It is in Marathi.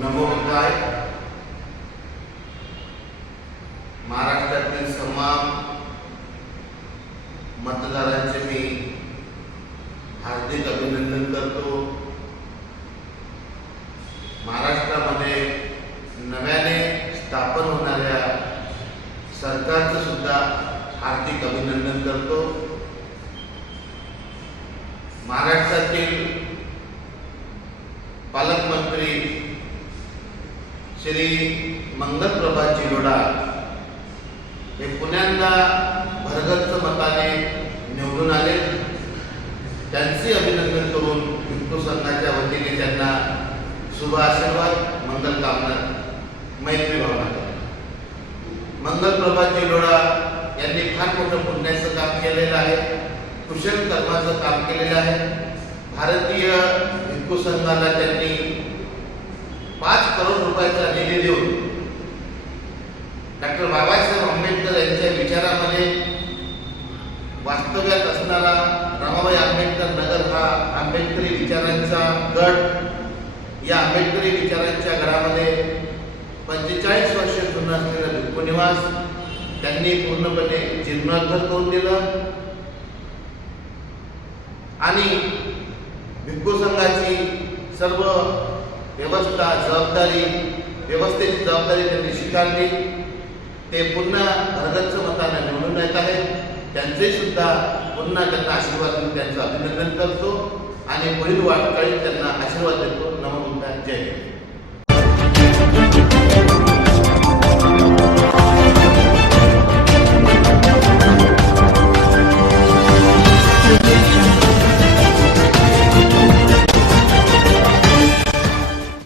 नमो काय महाराष्ट्रातील तमाम मतदारांचे मी हार्दिक अभिनंदन करतो. महाराष्ट्रामध्ये नव्याने स्थापन होणाऱ्या सरकारचं सुद्धा हार्दिक अभिनंदन करतो. महाराष्ट्रातील पालकमंत्री श्री मंगलप्रभा चिरोडा हे पुण्यांदा भरगच्च मताने निवडून आले. त्यांचे अभिनंदन करून हिंदू संघाच्या वतीने त्यांना शुभ आशीर्वाद मंगल कामना मैत्री भावना. मंगलप्रभाजी मंगलप्रभा यांनी फार मोठं पुण्याचं काम केलेलं आहे. कुशल कर्माचं काम केलेलं आहे. भारतीय हिंदू संघाला त्यांनी डॉक्टर बाबासाहेब आंबेडकर यांच्या विचारामध्ये वास्तव्यात असणारा रमाबाई आंबेडकर नगर हा आंबेडकरी विचारांचा गट या आंबेडकरी विचारांच्या गडामध्ये पंचेचाळीस वर्ष जुनं असलेला दुःखनिवास त्यांनी पूर्णपणे जीर्णोद्धार करून दिलं. आणि भिक्खू संघाची सर्व व्यवस्था जबाबदारी व्यवस्थेची जबाबदारी त्यांनी स्वीकारली. ते पुन्हा भरगच्च मताने निवडून येत आहेत. त्यांचे सुद्धा पुन्हा त्यांना आशीर्वाद देऊन त्यांचं अभिनंदन करतो. आणि पुढील वाटचाळीत त्यांना आशीर्वाद देतो. नमो बुद्धा जय.